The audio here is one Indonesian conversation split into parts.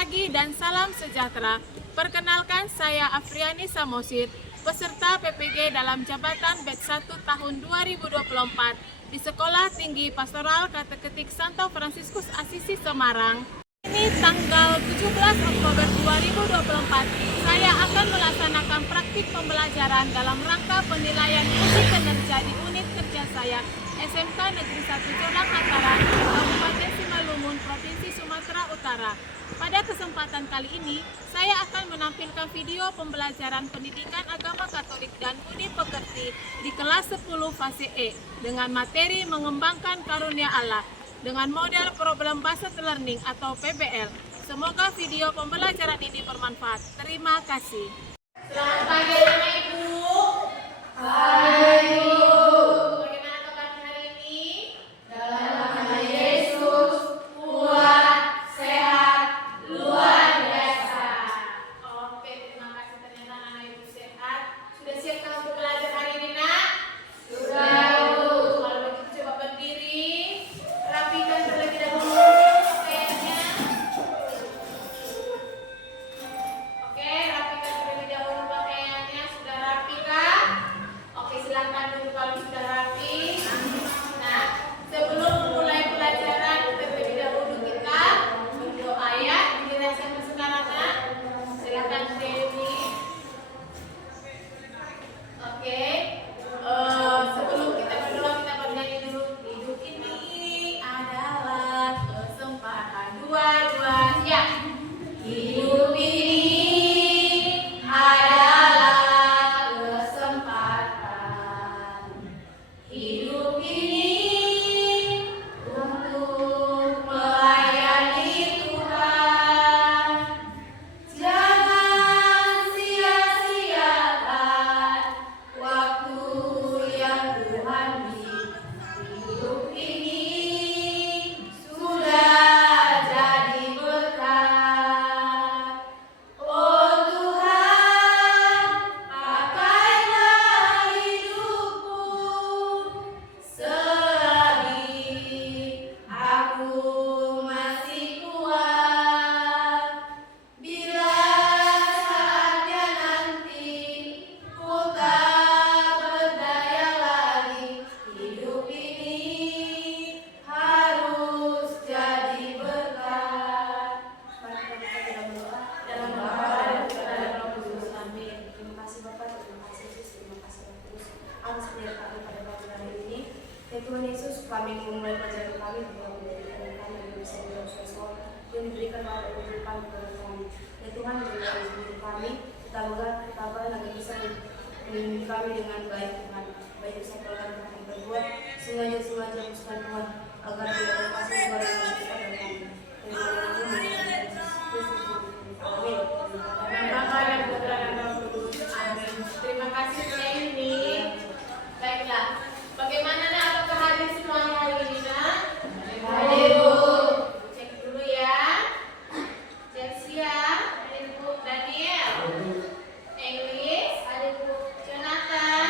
pagi dan salam sejahtera. Perkenalkan, saya Afriani Samosir, peserta PPG dalam jabatan Batch 1 tahun 2024 di Sekolah Tinggi Pastoral Kateketik Santo Fransiskus Asisi Semarang. Ini tanggal 17 Oktober 2024, saya akan melaksanakan praktik pembelajaran dalam rangka penilaian uji kinerja di unit kerja saya SMK Negeri 1 Jolang Antara, Kabupaten Simalungun, Provinsi Sumatera Utara. Pada kesempatan kali ini, saya akan menampilkan video pembelajaran pendidikan agama Katolik dan budi pekerti di kelas 10 fase E dengan materi mengembangkan karunia Allah dengan model problem based learning atau PBL. Semoga video pembelajaran ini bermanfaat. Terima kasih. Selamat pagi anak Ibu. Hai Ibu. Bagaimana kabarnya hari ini? Dalam nama Yesus, kuat, sehat, luar biasa. Oke, terima kasih, ternyata anak Ibu sehat. Sudah siapkah untuk belajar hari ini, Nak? Sudah. Kalau begitu coba berdiri. Rapikan terlebih dahulu pakaiannya. Oke, rapikan terlebih dahulu pakaiannya. Sudah rapi kah? Oke, silakan dulu kalau sudah rapi. Nah, sebelum mulai pelajaran, terlebih dahulu kita berdoa ya. Dirasakan sekarang, Nak. Silakan Dewi. Oke. Sebelum kita berdoa, kita bernyanyi dulu. Hidup ini adalah kesempatan. Dua, ya. Hidup ini adalah kesempatan. Hidup ini untuk melayani Tuhan. Jangan sia-siakan waktu yang Tuhan beri. Hidup ini sudah jadi berkat. Oh Tuhan, pakailah hidupku selagi aku masih kuat. Bila saatnya nanti ku tak berdaya lagi, hidup ini harus jadi berkat. Mari kita berdoa. Dalam Bapa dan Putra dan Roh Kudus. Amin. Terima kasih Bapak, terima kasih Yesus, terima kasih Roh Kudus atas penyertaan kami pada pagi hari ini. Ya Tuhan Yesus, kami memulai pelajaran kami dengan menjadikan kami yang bisa dalam sesuatu yang diberikan oleh kehidupan kepada kami. Ya Tuhan, berikan hidup kami, kita agar bisa melindungi kami dengan baik Tuhan. Baik kesalahan yang kami berbuat, sengaja bukan Tuhan, agar tidak terpaksa kepada kita dan kami. Terima kasih. Amin. Bapa dan Putra dan Roh Kudus. Amin. Terima kasih Dewi. Baiklah. Bagaimana Nak? Apakah hadir semuanya hari ini, Nak? Hadir Bu. Cek dulu ya. Chelsea, hadir Bu. Daniel, English, hadir Bu. Jonathan,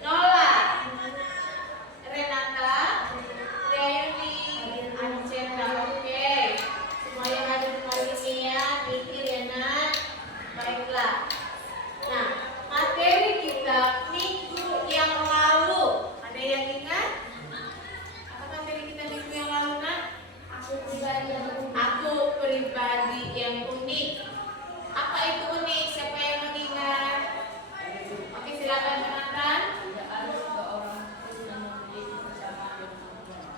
Nola, Renata, Dewi, Anceta. Oke. Semuanya hadir hari ini ya. Mikir ya Nak. Baiklah. Nah, materi kita minggu yang lalu, ada yang ingat? Apa materi kita minggu yang lalu, Nak? Aku pribadi yang unik. Apa itu unik? Siapa yang mengingat? Oke, silakan Jonathan.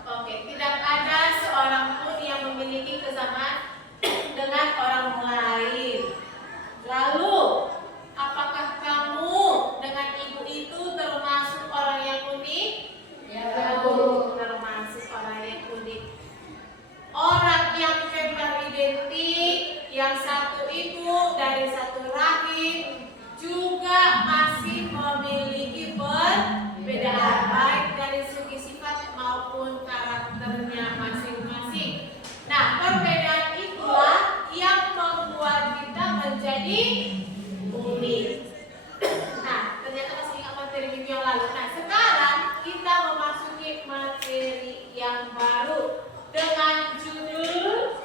Oke, tidak ada seorang pun yang memiliki kesamaan dengan orang lain. Lalu, apakah kamu dengan ibu itu termasuk orang yang unik? Ya, termasuk orang yang unik. Orang yang identik, yang satu ibu dari satu rahim, juga masih memiliki perbedaan baik dari segi sifat maupun karakternya masing-masing. Nah, perbedaan itulah yang membuat kita menjadi unik. Nah, ternyata masih ingat materi minggu yang lalu. Nah, sekarang kita memasuki materi yang baru dengan judul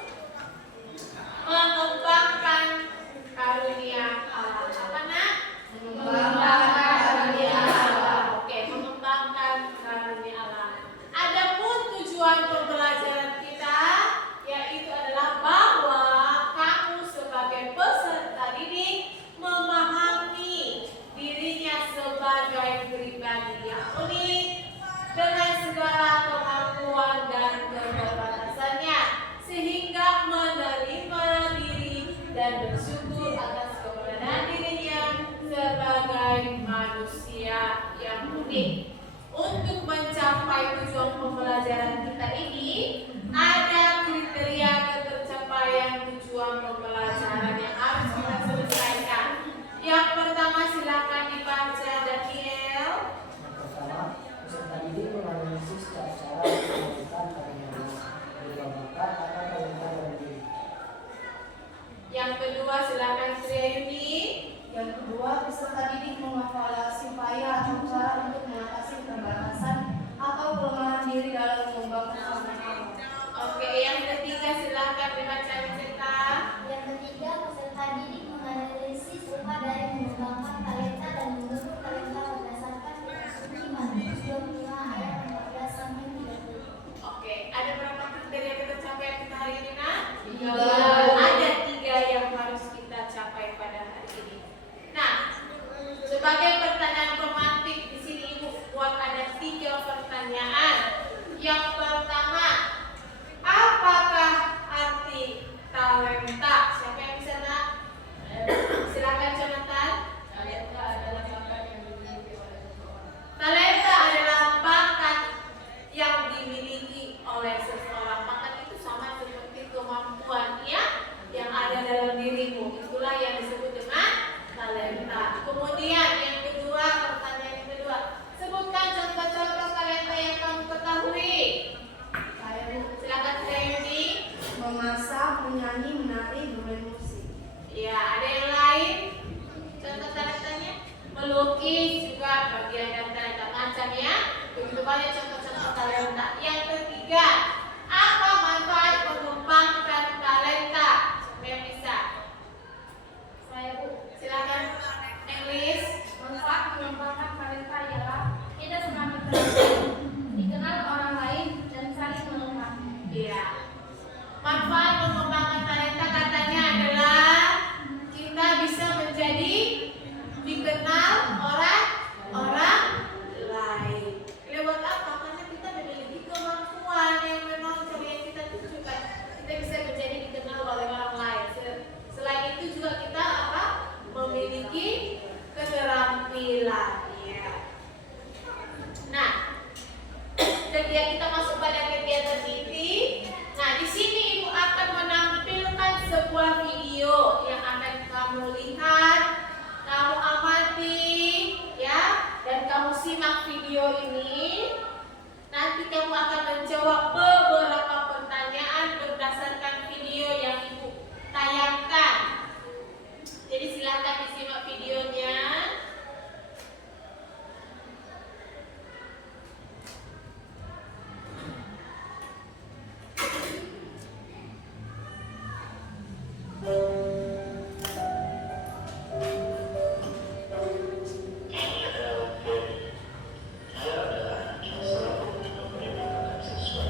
Oke, untuk mencapai tujuan pembelajaran kita ini ada kriteria ketercapaian tujuan pembelajaran yang harus kita selesaikan. Yang pertama silakan dibaca Daniel. Yang pertama, peserta didik menganalisis cara melakukan pengembangan berupa bakat atau talenta dalam diri. Yang kedua silakan Triayuni. Yang kedua, peserta didik mengevaluasi upaya atau cara untuk mengatasi keterbatasan atau kelemahan diri dalam mengembangkan pengetahuan. Oke, yang ketiga silakan dibaca Vicenta. Yang ketiga, peserta didik menganalisis upaya dari mengembangkan talenta dan membentuk talenta berdasarkan Matius 25 ayat 14 sampai 30. Oke, ada berapa kriteria tercapaian kita hari ini, Nak? Tiga. Ada 3 yang harus kita capai pada hari ini. Nah, sebagai pertanyaan pemantik di sini Ibu buat ada 3 pertanyaan. Yang pertama, apakah arti talenta? Siapa yang bisa, Nak? Silakan Jonathan. Talenta adalah bakat yang dimiliki oleh seseorang. Talenta adalah bakat yang dimiliki oleh seseorang. Bakat itu sama seperti kemampuan ya yang ada dalam dirimu. Itulah yang disebut dengan talenta. Kemudian yang kedua, pertanyaan yang kedua, sebutkan contoh-contoh talenta yang kamu ketahui. Saya Bu, Silakan Sayuni. memasak, menyanyi, menari, bermain musik. Ya, ada yang lain? Contoh talentanya? Melukis juga bagian dari talenta macam ya. Begitu banyak contoh-contoh talenta. Yang ketiga, apa manfaat mengembangkan talenta? Siapa yang bisa? Saya Bu, Silakan Englis. manfaat mengembangkan talenta ialah kita semakin terkenal, dikenal orang lain dan saling melengkapi. Iya. Manfaat mengembangkan talenta katanya adalah kita bisa menjadi dikenal orang lain. Lewat apa? Karena kita memiliki kemampuan yang memang yang kita tunjukkan. Kita bisa menjadi dikenal oleh orang lain. Selain itu juga kita apa? Memiliki keterampilan. Ya. Nah, ketika kita masuk pada kegiatan ini, nah di sini Ibu akan menampilkan sebuah video yang akan kamu lihat, kamu amati, ya, dan kamu simak video ini. Nanti kamu akan menjawab beberapa pertanyaan berdasarkan video yang Ibu tayangkan. Jadi silakan disimak videonya. Dia adalah salah satu penyebab siswa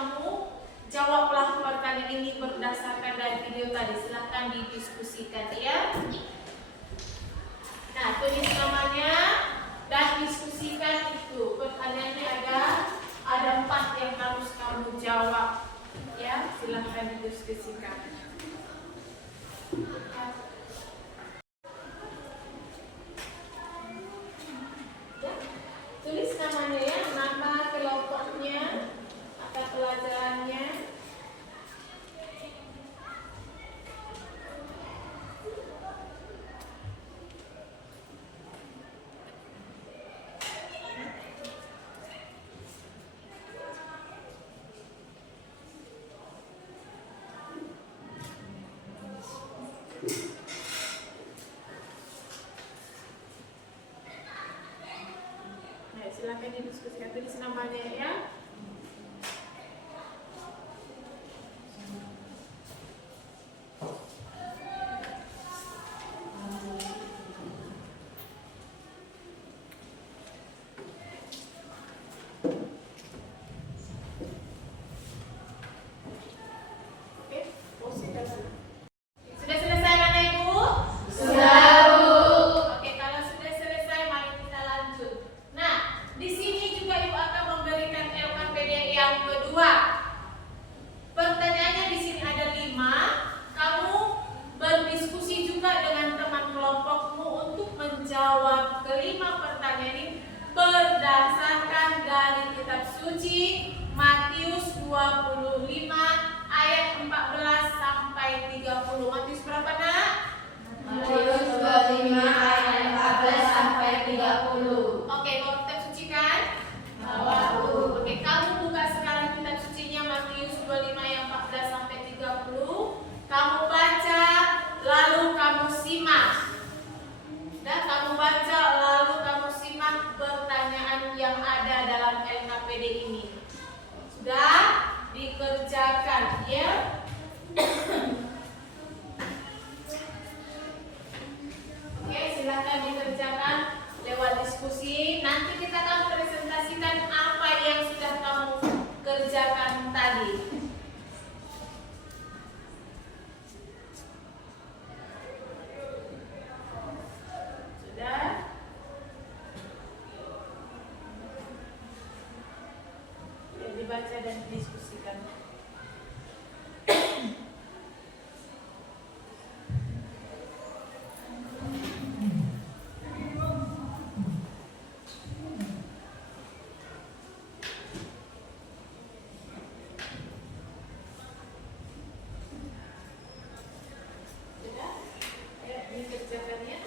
kamu jawablah pertanyaan ini berdasarkan dari video tadi. Silahkan didiskusikan ya. Nah, tulis namanya dan diskusikan itu. Pertanyaannya ada 4 yang harus kamu jawab. Ya, silahkan didiskusikan. Ya, tulis namanya ya, nama kelompoknya, mata pelajarannya. Silakan didiskusikan, tulis namanya ya. Oke, posisikan. Sudah selesai Bapak Ibu? Sudah, Bu. Oke, kalau sudah selesai mari kita lanjut. Nah, di sini juga Ibu akan memberikan LKPD yang kedua. Pertanyaannya di sini ada 5. Kamu berdiskusi juga dengan teman kelompokmu untuk menjawab kelima pertanyaan ini berdasarkan dari kitab suci Matius 25 ayat 14 sampai 30. Matius berapa nak? Matius 25 ayat 14 sampai 30. Oke, mau kitab suci kan? Bawa, Bu. Oke, kamu buka sekarang kitab sucinya Matius 25 ayat 14 sampai 30. Kamu baca, lalu kamu simak. Dan kamu baca, lalu kamu simak pertanyaan yang ada dalam LKPD ini. Sudah dikerjakan, ya? Oke, silakan dikerjakan lewat diskusi. Nanti kita akan presentasikan apa yang sudah kamu kerjakan tadi. Sudah? Ya, dibaca dan didiskusikan. Sudah? Ayo dikerjakan ya.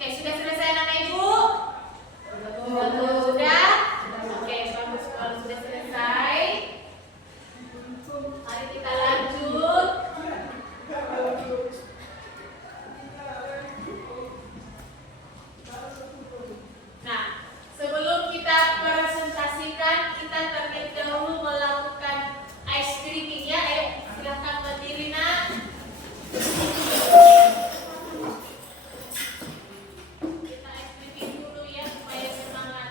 Oke, sudah selesai anak ibu? Sudah? Oke, bagus kalau sudah selesai. Mari kita lanjut. Nah, sebelum kita presentasikan, kita terlebih dahulu melakukan ice creaming ya. Ayo, silahkan berdiri nak. Kita ice creaming dulu ya supaya semangat.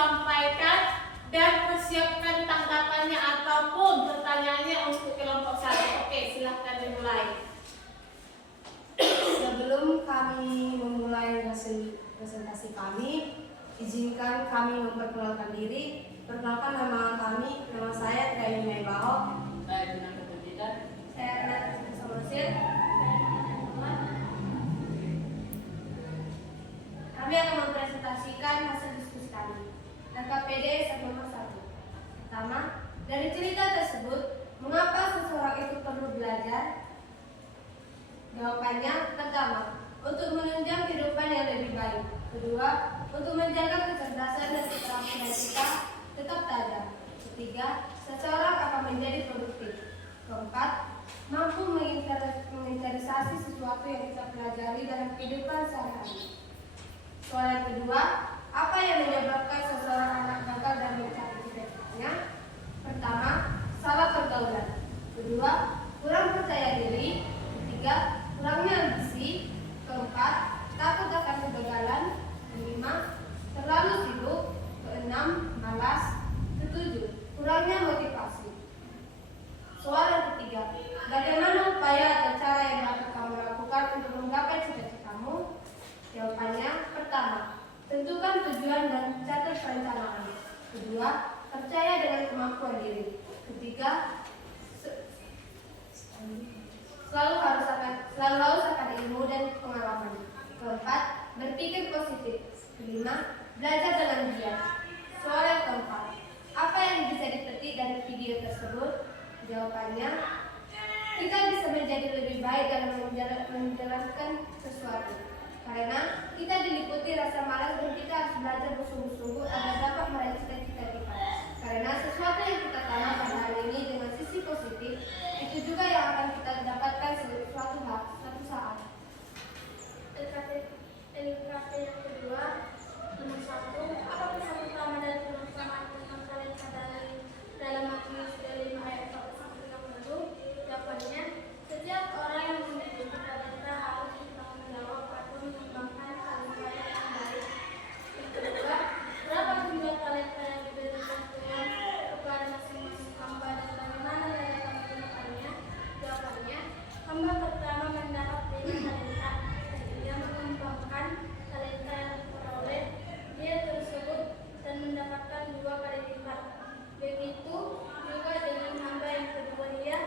sampaikan dan persiapkan tanggapannya ataupun pertanyaannya untuk kelompok 1. Oke, silahkan dimulai. Sebelum kami memulai hasil presentasi kami, izinkan kami memperkenalkan diri. Perkenalkan nama kami, nama saya Triani Baho. Saya Gunan Kependidikan. Saya Renata Samosir. Kami akan mempresentasikan hasil diskusi kami. LKPD nomor 1. Pertama, dari cerita tersebut, mengapa seseorang itu perlu belajar? Jawabannya, pertama, untuk menunjang kehidupan yang lebih baik. Kedua, untuk menjaga kecerdasan dan keterampilan kita tetap tajam. Ketiga, seseorang akan menjadi produktif. Keempat, mampu menginterisasi sesuatu yang kita pelajari dalam kehidupan sehari-hari. Soal yang kedua, apa yang menyebabkan seseorang anak gagal dan mencari cita-citanya? Pertama, salah pergaulan. Kedua, kurang percaya diri. Ketiga, kurangnya ambisi. Keempat, takut akan kegagalan. Kelima, terlalu sibuk. Keenam, malas. Ketujuh, kurangnya motivasi. Soal yang ketiga, bagaimana upaya atau cara yang dapat kamu lakukan untuk menggapai cita-citamu? Jawabannya, pertama, tentukan tujuan dan catat perencanaan. Kedua, percaya dengan kemampuan diri. Ketiga, selalu harus akan ilmu dan pengalaman. Keempat, berpikir positif. Kelima, belajar dengan giat. Soal yang keempat, apa yang bisa dipetik dari video tersebut? Jawabannya, kita bisa menjadi lebih baik dalam menjalankan sesuatu. Karena kita diliputi rasa malas dan kita harus belajar bersungguh-sungguh agar dapat meraih cita-cita kita. Karena sesuatu yang kita tanam pada hari ini dengan sisi positif, itu juga yang akan kita dapatkan suatu saat. LKP yang kedua, nomor 1. Apa pesan utama dari perumpamaan tentang talenta dalam Matius 5 ayat 1-60? Jawabannya, setiap orang yang memiliki talenta harus bertanggung jawab atau mengembangkan talenta yang baik. Yang kedua, berapa jumlah talenta yang diberikan Tuhan kepada masing-masing hamba dan bagaimana cara kami menggunakannya? Jawabannya, hamba pertama mendapat 5 talenta. Dia mengembangkan talenta yang diperoleh dia tersebut dan mendapatkan 2 kali lipat. Begitu juga dengan hamba yang kedua, dia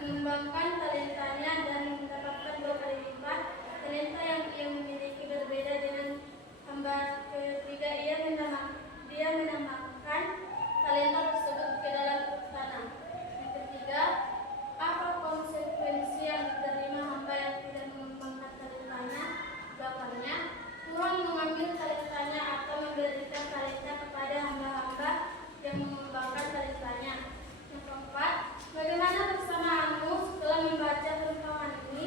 mengembangkan talentanya dan mendapatkan 2 kali lipat. Talenta yang ia memiliki berbeda dengan hamba ketiga. Dia menambahkan talenta tersebut ke dalam tanah. Yang ketiga, apa konsekuensi yang diterima hamba yang tidak mengembangkan talentanya? Jawabannya, Tuhan mengambil talentanya atau memberikan talenta kepada hamba-hamba yang mengembangkan talentanya. Yang keempat, bagaimana persamaanmu setelah membaca perumpamaan ini?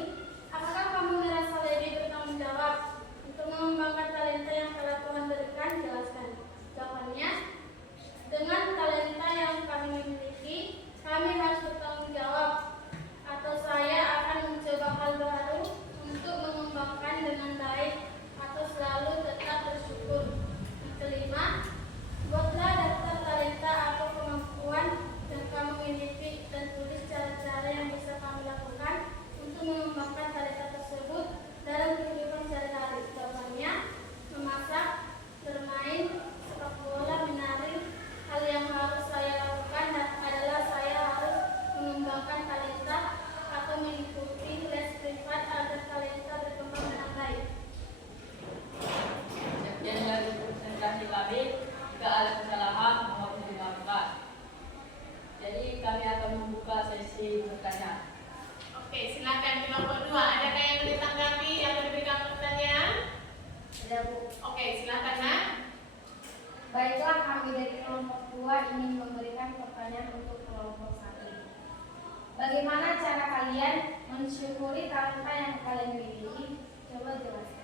Apakah kamu merasa lebih bertanggung jawab untuk mengembangkan talenta yang telah Tuhan berikan? Jelaskan. Jawabannya, dengan talenta yang kami miliki, kami harus bertanggung jawab, atau saya akan mencoba hal baru untuk mengembangkan dengan baik atau selalu tetap bersyukur. Yang kelima, buatlah daftar talenta atau kemampuan yang kamu miliki dan tulis cara-cara yang bisa kamu lakukan untuk mengembangkan talenta tersebut dalam kehidupan sehari-hari. Jawabannya, memasak, bermain, sepak bola, menari. Hal yang harus saya lakukan adalah saya harus mengembangkan talenta atau mengikuti les privat agar talenta berkembang dengan baik. Sekian dari presentasi kami. Jika ada kesalahan, mohon dimaafkan. Jadi kami akan membuka sesi pertanyaan. Oke, silakan kelompok 2. Adakah yang ditanggapi atau diberikan pertanyaan? Ada, Bu. Oke, silakan Nak. Baiklah, kami dari kelompok 2 ingin memberikan pertanyaan untuk kelompok 1. Bagaimana cara kalian mensyukuri talenta yang kalian miliki? Coba jelaskan.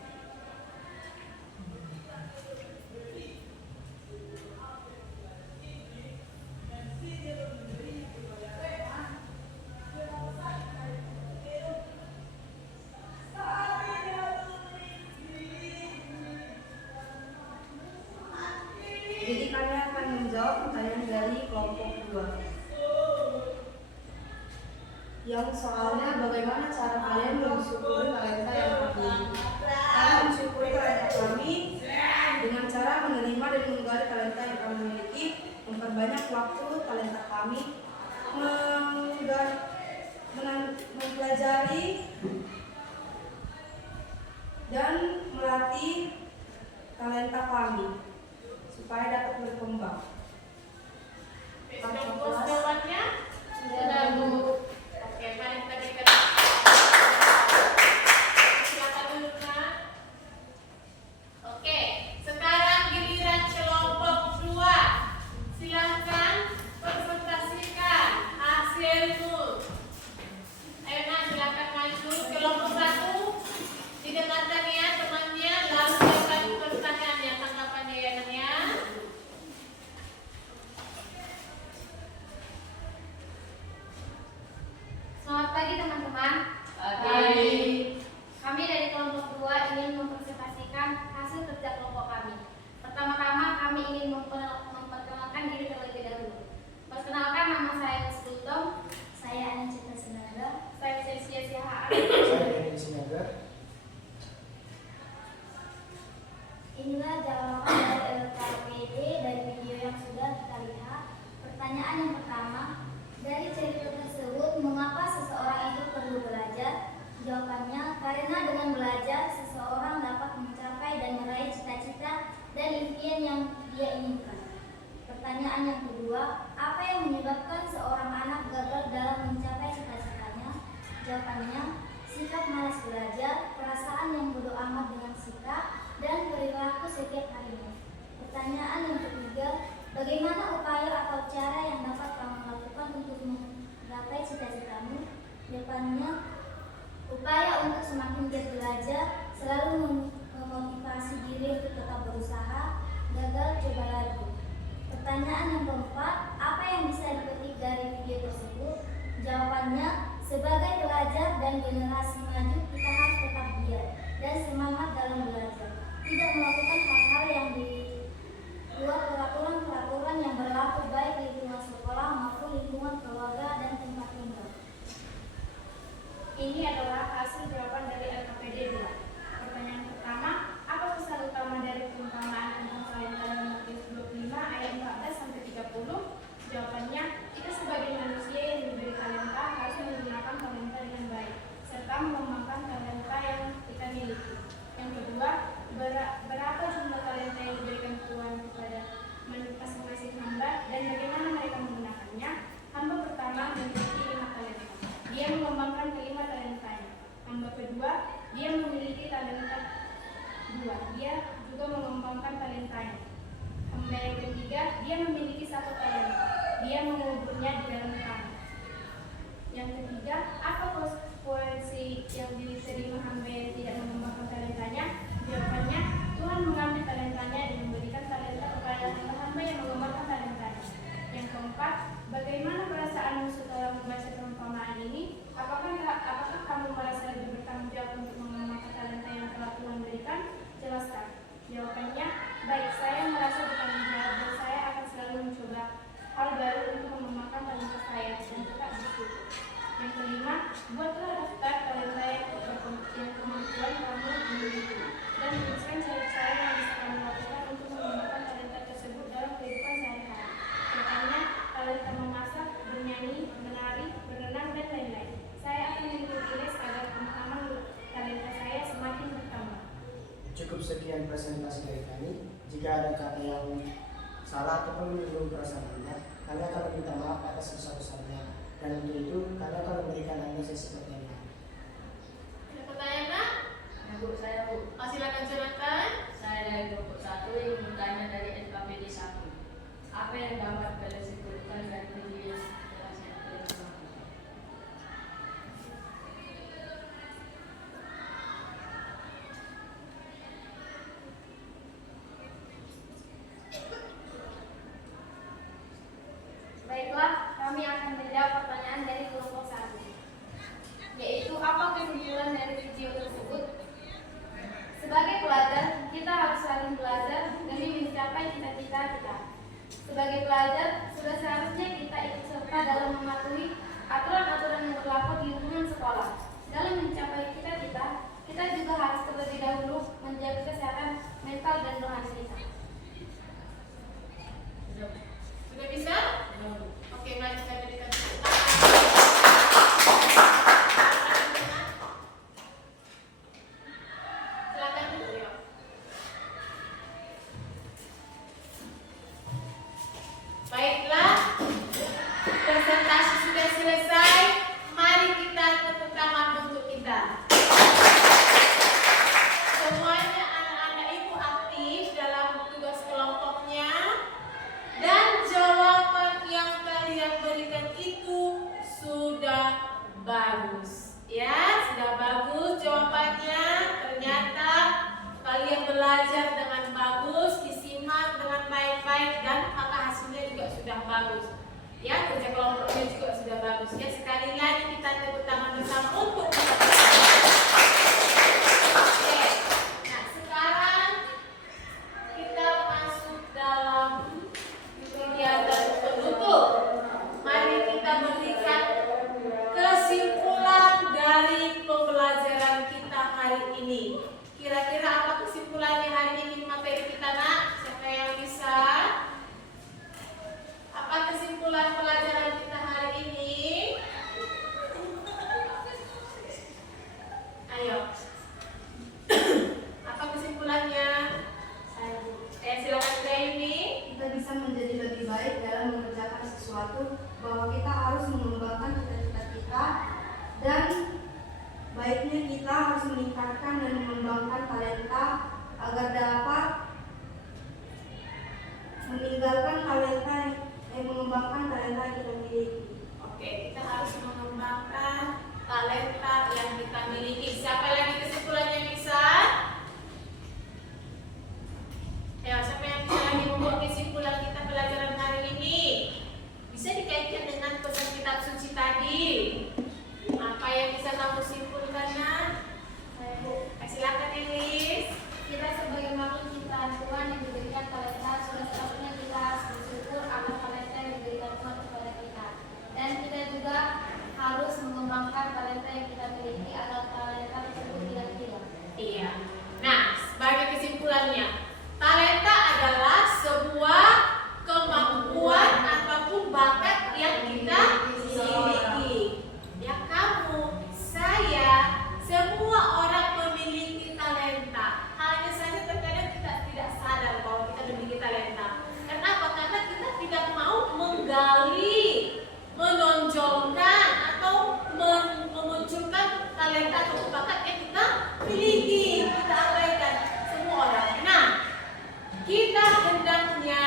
Jadi kami akan menjawab pertanyaan dari kelompok 2. Yang soalnya bagaimana cara kalian mensyukuri talenta yang kami? Kami mensyukuri talenta kami dengan cara menerima dan menggali talenta yang kami miliki, memperbanyak waktu talenta kami, mempelajari dan melatih talenta kami supaya dapat berkembang. Jawabannya sudah Bu. Oke, paling tadi silakan dulu Kak. Oke, sekarang giliran kelompok 2. Silakan presentasikan hasilmu. Ayo Nak, silakan maju. Kelompok 1 didengarkan ya temannya, lalu silakan pertanyaannya, tanggapannya ya Nak ya. Selamat pagi teman-teman. Pagi. Kami dari kelompok 2 ingin mempresentasikan hasil kerja kelompok kami. Pertama-tama kami ingin memperkenalkan diri terlebih dahulu. Perkenalkan, nama saya Sultom. Saya Anicita Sinaga. Saya Celsia Sihaan. Saya dari Sinaga. Inilah jawaban dari LKPD dari video yang sudah kita lihat. Pertanyaan yang pertama, dari cerita tersebut, mengapa seseorang itu perlu belajar? Jawabannya, karena dengan belajar, seseorang dapat mencapai dan meraih cita-cita dan impian yang dia inginkan. Pertanyaan yang kedua, apa yang menyebabkan seorang anak gagal dalam mencapai cita-citanya? Jawabannya, sikap malas belajar, perasaan yang bodoh amat dengan sikap, dan perilaku setiap harinya. Pertanyaan yang ketiga, bagaimana upaya atau cara yang dapat kamu lakukan untuk menggapai cita-citamu? Jawabannya, upaya untuk semakin giat belajar, selalu memotivasi diri untuk tetap berusaha, gagal coba lagi. Pertanyaan yang keempat, apa yang bisa dipetik dari video tersebut? Jawabannya, sebagai pelajar dan generasi maju, kita harus tetap giat dan semangat dalam belajar. Tidak melakukan hal-hal yang di luar peraturan-peraturan yang berlaku baik di lingkungan sekolah maupun lingkungan keluarga dan tempat tinggal. Ini adalah hasil jawaban dari LKPD 2. Pertanyaan pertama, apa pesan utama dari perumpamaan tentang talenta dalam Matius 25 ayat 14 sampai 30? Jawabannya, kita sebagai manusia yang diberi talenta harus menggunakan talenta dengan baik serta mengembangkan talenta yang kita miliki. Yang kedua, berapa jumlah talenta yang diberikan Tuhan kepada masing-masing hamba dan bagaimana mereka menggunakannya? Hamba pertama memiliki 5 talenta. Dia mengembangkan kelima talentanya. Hamba kedua, dia memiliki talenta 2. Dia juga mengembangkan talentanya. Hamba yang ketiga, dia memiliki 1 talenta. Dia menguburnya di dalam tanah. Yang ketiga, apa konsekuensi yang diterima hamba yang tidak mengembangkan talentanya? Jawabannya, Tuhan mengambil talentanya dan memberikan talenta kepada hamba yang mengembangkan talentanya. Yang keempat, bagaimana perasaanmu setelah membaca perumpamaan ini? Apakah kamu merasa lebih bertanggung jawab untuk mengembangkan talenta yang telah Tuhan berikan? Jelaskan. Jawabannya, baik, saya merasa bertanggung jawab dan saya akan selalu mencoba hal baru untuk mengembangkan talenta saya dan tetap bersyukur. Yang kelima, buatlah daftar talenta yang kemampuan kamu miliki dan tuliskan cara-cara yang bisa kamu lakukan untuk mengembangkan talenta tersebut dalam kehidupan sehari-hari. Contohnya, talenta memasak, bernyanyi, menari, berenang, dan lain-lain. Saya akan mengikuti les agar pemahaman talenta saya semakin bertambah. Cukup sekian presentasi dari kami. Jika ada kata yang salah ataupun menyinggung perasaan Anda, kami akan meminta maaf atas sebesar-besarnya. Dan untuk itu, kami akan memberikan Anda sesi pertanyaan. Ada pertanyaan Nak? Bu, saya Bu. Oh, silakan Jonathan. Saya dari kelompok 1 yang bertanya dari LKPD 1. Apa yang dapat kalian simpulkan dari video yang telah saya terima? Baiklah, kami akan menjawab pertanyaan dari kelompok 1, yaitu apa kesimpulan dari video tersebut? Sebagai pelajar, kita harus saling belajar demi mencapai cita-cita kita. Sebagai pelajar, sudah seharusnya kita ikut serta dalam mematuhi aturan-aturan yang berlaku di lingkungan sekolah. Dalam mencapai cita-cita, kita juga harus terlebih dahulu menjaga kesehatan mental dan rohani kita. Sudah bisa? Oke, mari kita berikan silakan dulu. Baiklah, presentasi sudah selesai. Mari kita tepuk tangan untuk kita. Semuanya anak-anak ibu aktif dalam tugas kelompoknya. Dan jawaban yang kalian berikan itu sudah bagus. Ya, sudah bagus jawabannya. Ternyata kalian belajar dengan bagus, disimak dengan baik-baik, dan maka hasilnya juga sudah bagus. Ya, kerja kelompoknya juga sudah bagus. Ya, sekali lagi kita tepuk tangan bersama untuk kita. Oke, nah sekarang kita masuk dalam kegiatan penutup. Mari kita berikan kesimpulan dari pembelajaran kita hari ini. Kira-kira apa kesimpulannya hari ini materi kita, Nak? Siapa yang bisa? Apa kesimpulan pelajaran kita hari ini? Ayo. Apa kesimpulannya? Silakan Dayuni. Kita bisa menjadi lebih baik dalam mengerjakan sesuatu, bahwa kita harus mengembangkan cita-cita kita, dan baiknya kita harus meningkatkan dan mengembangkan talenta agar dapat meninggalkan talenta mengembangkan talenta yang kita miliki. Oke, kita harus mengembangkan talenta yang kita miliki. Siapa lagi kesimpulannya yang bisa? Ayo, siapa yang bisa lagi membuat kesimpulan kita pelajaran hari ini? Bisa dikaitkan dengan pesan kitab suci tadi. Apa yang bisa kamu simpulkan, Nak? Silakan, Elis. Kita sebagai makhluk ciptaan Tuhan yang diberikan talenta, sudah sepatutnya kita harus bersyukur akan talenta yang diberikan Tuhan kepada kita. Dan kita juga harus mengembangkan talenta yang kita miliki agar talenta tersebut tidak hilang. Iya. Nah, sebagai kesimpulannya, talenta adalah sebuah kemampuan ataupun bakat yang kita miliki. Ya, kamu, saya, semua orang memiliki talenta. Hanya saja terkadang kita tidak sadar bahwa kita memiliki talenta. Kenapa? Karena kita tidak mau menggali, menonjolkan atau memunculkan talenta atau bakat yang kita miliki. Kita abaikan semua orang. Nah, kita hendaknya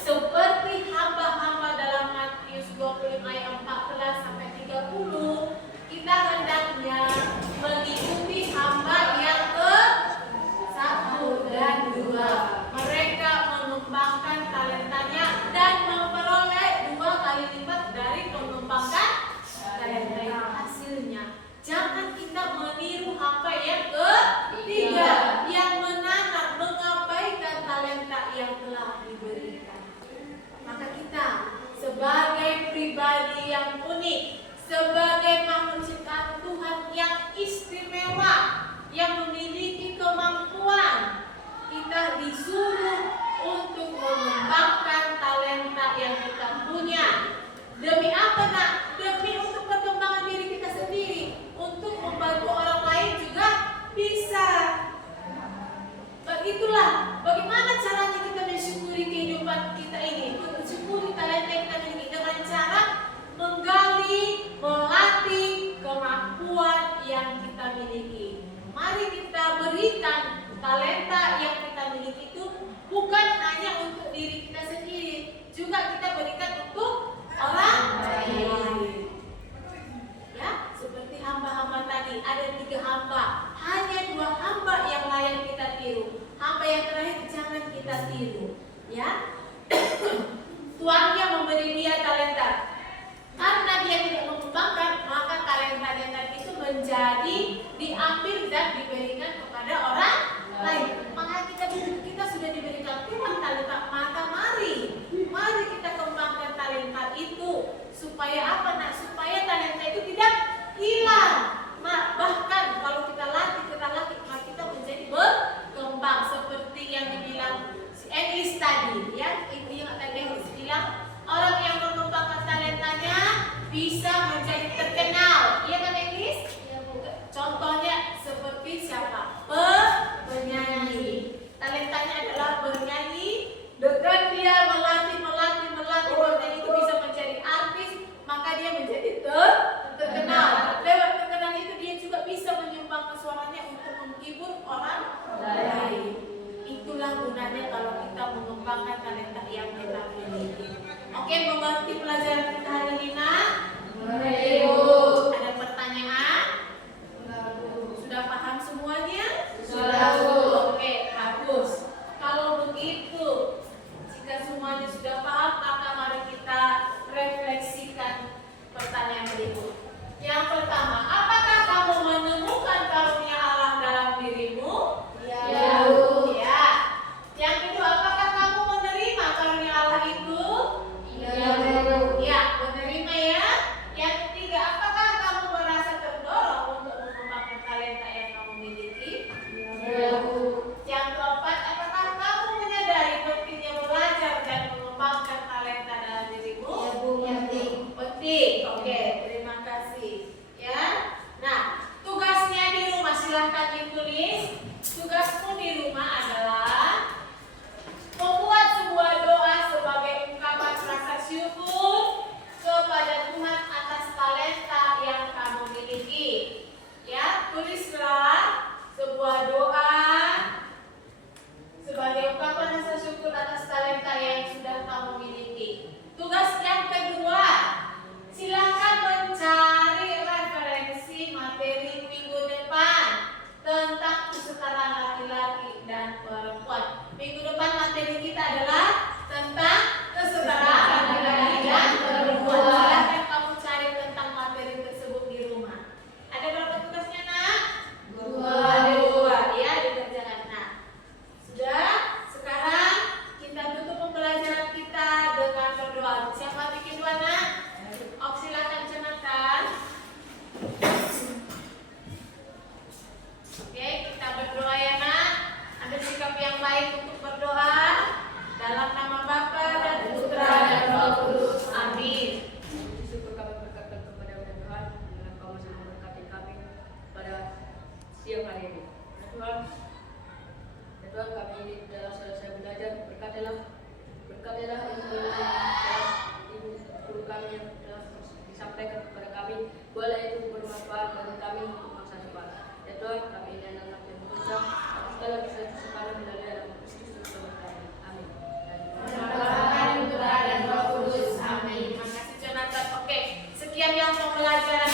seperti hamba-hamba dalam Matius 25 ayat 14 sampai 30, kita hendaknya mengikuti hamba yang ke-1 dan 2. Mereka mengembangkan talentanya dan memperoleh 2 kali lipat dari mengembangkan talenta itu hasilnya. Jangan kita meniru hamba yang ketiga yang menanam, mengabaikan talenta yang telah diberikan. Maka kita sebagai pribadi yang unik, sebagai makhluk ciptaan Tuhan yang istimewa, yang memiliki kemampuan, kita disuruh untuk mengembangkan talenta yang kita punya. Demi apa, Nak? Demi untuk perkembangan diri kita sendiri, untuk membantu orang lain juga bisa. Begitulah bagaimana caranya kita mensyukuri kehidupan kita ini, mensyukuri talenta yang kita miliki dengan cara menggali, melatih kemampuan yang kita miliki. Mari kita berikan talenta yang kita miliki itu bukan hanya untuk diri kita sendiri, juga kita berikan untuk orang lain. Ya, seperti hamba-hamba tadi, ada 3 hamba, hanya 2 hamba yang layak kita tiru. Hamba yang terakhir jangan kita tiru, ya. Tuannya memberi dia talenta. Karena dia tidak mengembangkan, maka talentanya tadi itu menjadi diambil dan diberikan kepada orang lain. Maka kita sudah diberikan Tuhan talenta, maka mari Supaya apa nak? Supaya talenta itu tidak hilang. Bahkan kalau kita latih, kita menjadi berkembang seperti yang dibilang si English tadi, ya. Itu yang tadi English bilang, orang yang mengembangkan talentanya bisa menjadi terkenal. Iya kan English? Ya, Bu. Contohnya seperti siapa? Penyanyi. Talentanya adalah bernyanyi. Dengan dia melatih bernyanyi itu bisa menjadi artis, maka dia menjadi terkenal. Lewat terkenal itu dia juga bisa menyumbangkan suaranya untuk menghibur orang lain. Itulah gunanya kalau kita mengembangkan talenta yang kita miliki. Oke, mengerti pelajaran kita hari ini, nak? Ada pertanyaan? Sudah paham semuanya? Sudah, Bu. Oke, bagus. Kalau begitu, jika semuanya sudah paham, maka mari kita refleksikan pertanyaan berikut. Yang pertama, apakah kamu menemukan karunia Allah dalam dirimu? Ya, Bu. Ya. Yang kedua, apakah kamu menerima karunia Allah itu? Ya, Bu. Ya, menerima ya. Yang ketiga, apakah kamu merasa terdorong untuk mengembangkan talenta yang kamu miliki? Ya, Bu. Yang keempat, apakah kamu menyadari pentingnya belajar dan mengembangkan talenta dalam dirimu? Ya, Bu, penting. Penting. Oke, terima kasih. Ya. Nah, tugasnya di rumah silahkan ditulis. Tugasmu di rumah adalah membuat sebuah doa sebagai ungkapan rasa syukur kepada Tuhan atas talenta yang kamu miliki. Ya, tulislah sebuah doa sebagai ungkapan rasa syukur atas talenta yang sudah kamu miliki. Tugas yang kedua, silakan mencari referensi materi minggu depan tentang kesetaraan laki-laki dan perempuan. Minggu depan materi kita adalah tentang kesetaraan laki-laki dan perempuan. Silakan kamu cari tentang materi tersebut di rumah. Ada berapa tugasnya, nak? Dua. Ya, dikerjakan. Nah, sudah. Sekarang kita tutup pembelajaran kita dengan berdoa. Siapa bikin doa, nak? Oh, silakan cenangkan. Oke, kita berdoa ya, nak. Ambil sikap yang baik untuk berdoa dalam nama Bapa dan Putra dan Roh Kudus. Amin. Syukur kami berkata kepada Tuhan, dengan Kau masih memberkati kami pada siang hari ini. Ya Tuhan, kami ini telah selesai belajar. Berkatilah ibu guru kami yang telah disampaikan kepada kami. Boleh itu bermanfaat bagi kami untuk masa depan. Ya Tuhan, kami ini anak yang berusaha. Segala bisa kami melalui dalam Kristus Tuhan kami. Amin. Bapa dan Putra dan Roh Kudus. Amin. Terima kasih Jonathan. Oke, sekian yang pembelajaran